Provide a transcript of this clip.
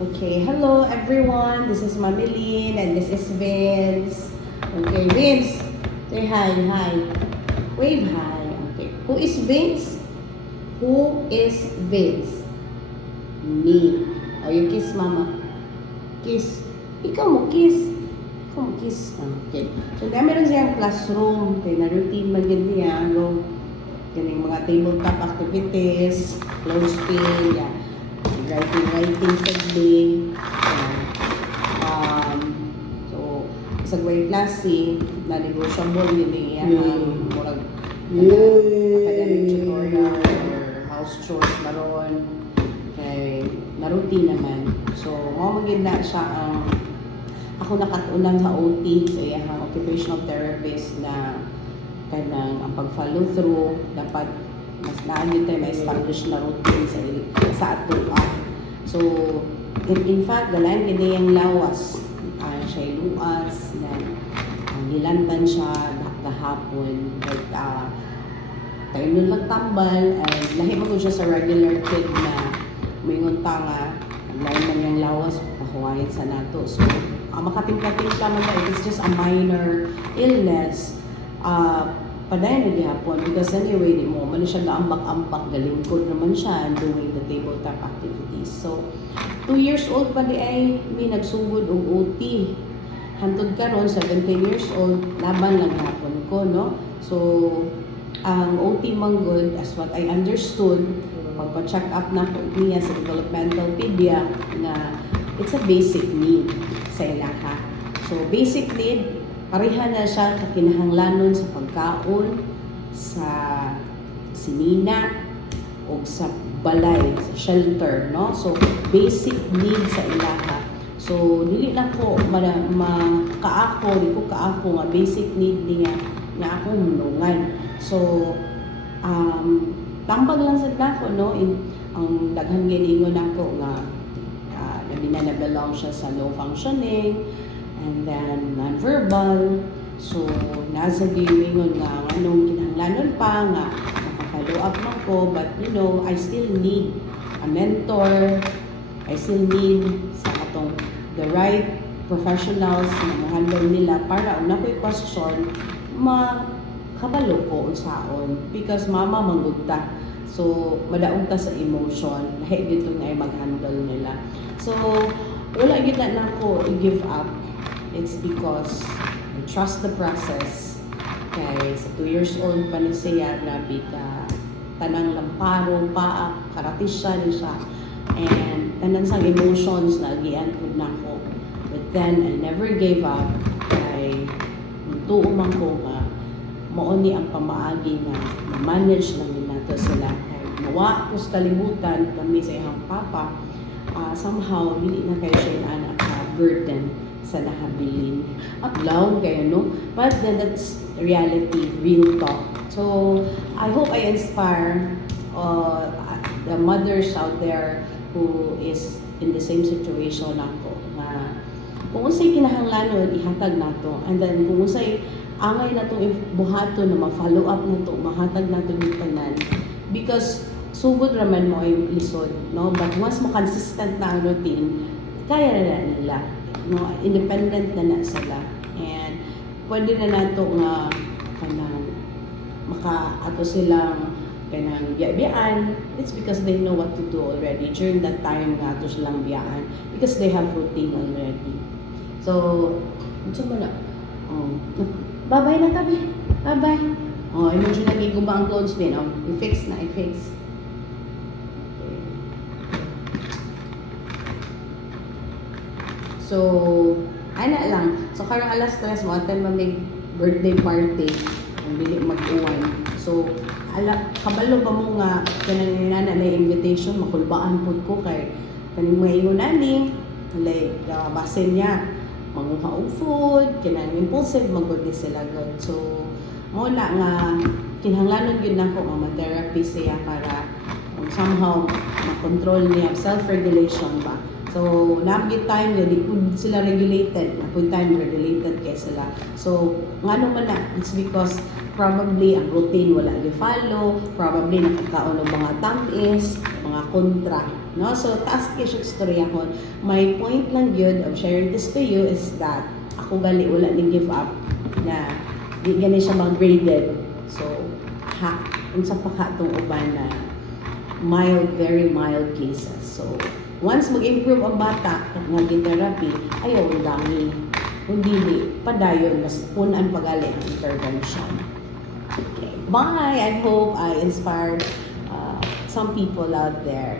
Okay, hello everyone. This is Mami Lynn and this is Vince. Okay, Vince, say hi, hi. Wave hi. Okay, who is Vince? Who is Vince? Me. Oh, you kiss mama. Kiss. Ikaw mo kiss. Ikaw mo kiss. Okay. So, meron siyang classroom. Okay, na-routine maganda niya. Go. Yan mga tabletop activities, clothespin, yan. Writing sagling. So, sa grade klase, na-negotiable yun yung murag academic tutorial or house chores maroon. Kay na-routine naman. So, magiging na siya ang ako nakatunan sa OT, so yung occupational therapist na kanang ang pag-follow through, dapat mas naagin tayo ma-establish na routine sa ato. So, in fact, galayan gini yung lawas. Siya luas, nilantan siya kahapon. But, tayo nun lang tambal, lahi mo siya sa regular kid na mayroon pa nga, lain man yung lawas, pahuwain sa nato. So, makatimpla-timpla mo na, it's just a minor illness. Padayon na gihapon because anyway, di mo man siya gaambak-ambak, galingkod naman siya doing the tabletop activities. So, 2 years old pa di ay may nagsugod og OT. Hantod karon 17 years old, laban lang hapon ko, no? So, ang OT manggod, as what I understood, pagpa-check up na po niya sa developmental pedia na it's a basic need sa ilaha. So, basic need, pareha na siya sa kinahanglanon sa pagkaon, sa sinina, o sa balay, sa shelter, no? So, basic need sa ilaha. So, dili lang ko makaako, di ko kaako nga basic need niya na akong hunungan. So, tambag lang sa nako, no? Ang daghan giningon nako nga na-belong siya sa low functioning, and then non-verbal. So, nasa giwingon nga anong kinahanglanon pa nga makaka-follow up na ko, but you know, I still need a mentor. I still need sa atong the right professionals na handle nila para una ko'y question makabalo ko unsaon because mama manggugta. So, madaog ta sa emotion, lahi dito na ay mag-handle nila. So, wala gid na ako i-give up. It's because I trust the process. Kay sa 2 years old pa na siya, grabe ka, tanang lamparo, paak, karatisya ni siya. And tanang sang emotions na giantod na ko. But then, I never gave up. Kay tuo man ko nga, mauni ang pamaagi na manage lang din nato sila. Kay nawa ko sa kalibutan kami sa ihang papa, somehow, hindi na kayo siya anak burden sa nakabilin. Loud kayo, no? But then that's reality, real talk. So, I hope I inspire the mothers out there who is in the same situation ako. Na kung unsay kinahanglanon, ihatag nato. And then, kung unsay angay na itong buhato na ma-follow up na ito, mahatag na ito yung tanan. Because, sugod raman mo ay lisod, no? But once mo consistent na ang routine, kaya na nila, no? Independent na na sila. And pwede na nato nga kanang maka-ato silang kanang biyaan. It's because they know what to do already during that time nga ato silang biyaan because they have routine already. So, ito mo na. Bye-bye na tabi. Bye-bye. Imagine na may guba ang clothes din. I-fix na, i-fix. So, ana lang. So, karang alas 3 mo, attend mo may birthday party. Ang dili mag-uwan. So, kabalo ba mo nga kanang nana na invitation, makulbaan po ko kay kaning mga ingon nani, like, basin niya, manguha og food, kanang impulsive, mag-birthday sila god. So, muna nga, kinahanglanon yun na ko nga therapy siya para somehow makontrol niya, self-regulation ba. So, napagit time na di po sila regulated. Napagit time regulated kaya sila. So, nga naman na, it's because probably ang routine wala i-follow, probably nakakaon ng mga tamis, mga kontra. no? So taas kay siya istoryahon. My point lang yun of sharing this to you is that ako gali wala ning give up na di gani siya mag-graded. So unsa pa ka tong uban na mild, very mild cases. So once mag-improve ang bata nga therapy, ayaw ang dami. Hindi padayon mas punan pagali ang intervention. Okay. Bye! I hope I inspired some people out there.